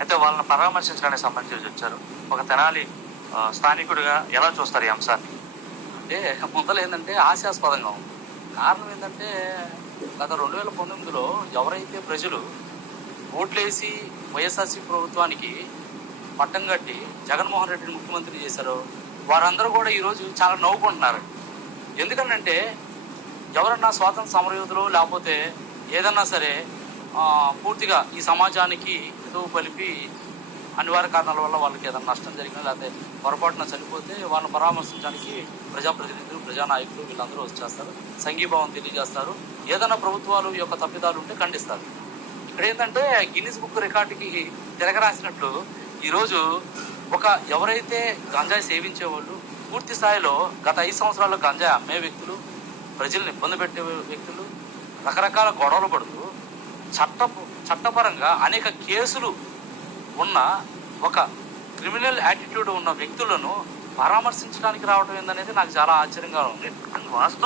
అయితే వాళ్ళని పరామర్శించడానికి సంబంధించి వచ్చారు. ఒక తెనాలి స్థానికుడిగా ఎలా చూస్తారు ఈ అంశాన్ని? అంటే ముందర ఏంటంటే హాస్యాస్పదంగా ఉంది. కారణం ఏంటంటే గత 2019లో ఎవరైతే ప్రజలు ఓట్లేసి వైఎస్ఆర్సీ ప్రభుత్వానికి పట్టం కట్టి జగన్మోహన్ రెడ్డిని ముఖ్యమంత్రి చేశారో వారందరూ కూడా ఈరోజు చాలా నవ్వుకుంటున్నారు. ఎందుకంటే ఎవరన్నా స్వాతంత్ర సమరయోధులు లేకపోతే ఏదన్నా సరే పూర్తిగా ఈ సమాజానికి ఎదువు పలిపి అనివార్య కారణాల వల్ల వాళ్ళకి ఏదైనా నష్టం జరిగినా లేకపోతే పొరపాటున చనిపోతే వాళ్ళని పరామర్శించడానికి ప్రజాప్రతినిధులు, ప్రజానాయకులు వీళ్ళందరూ వచ్చేస్తారు, సంఘీభావం తెలియజేస్తారు, ఏదైనా ప్రభుత్వాలు యొక్క తప్పిదాలు ఉంటే ఖండిస్తారు. ఇక్కడ ఏంటంటే గిన్నిస్ బుక్ రికార్డుకి తిరగరాసినట్లు ఈరోజు ఎవరైతే గంజాయి సేవించేవాళ్ళు, పూర్తి స్థాయిలో గత 5 సంవత్సరాల్లో గంజాయి అమ్మే వ్యక్తులు, ప్రజల్ని ఇబ్బంది పెట్టే వ్యక్తులు, రకరకాల గొడవలు పడుతూ చట్టపరంగా అనేక కేసులు ఉన్న ఒక క్రిమినల్ యాటిట్యూడ్ ఉన్న వ్యక్తులను పరామర్శించడానికి రావడం ఏందనేది నాకు చాలా ఆశ్చర్యంగా ఉంది. వాస్తవం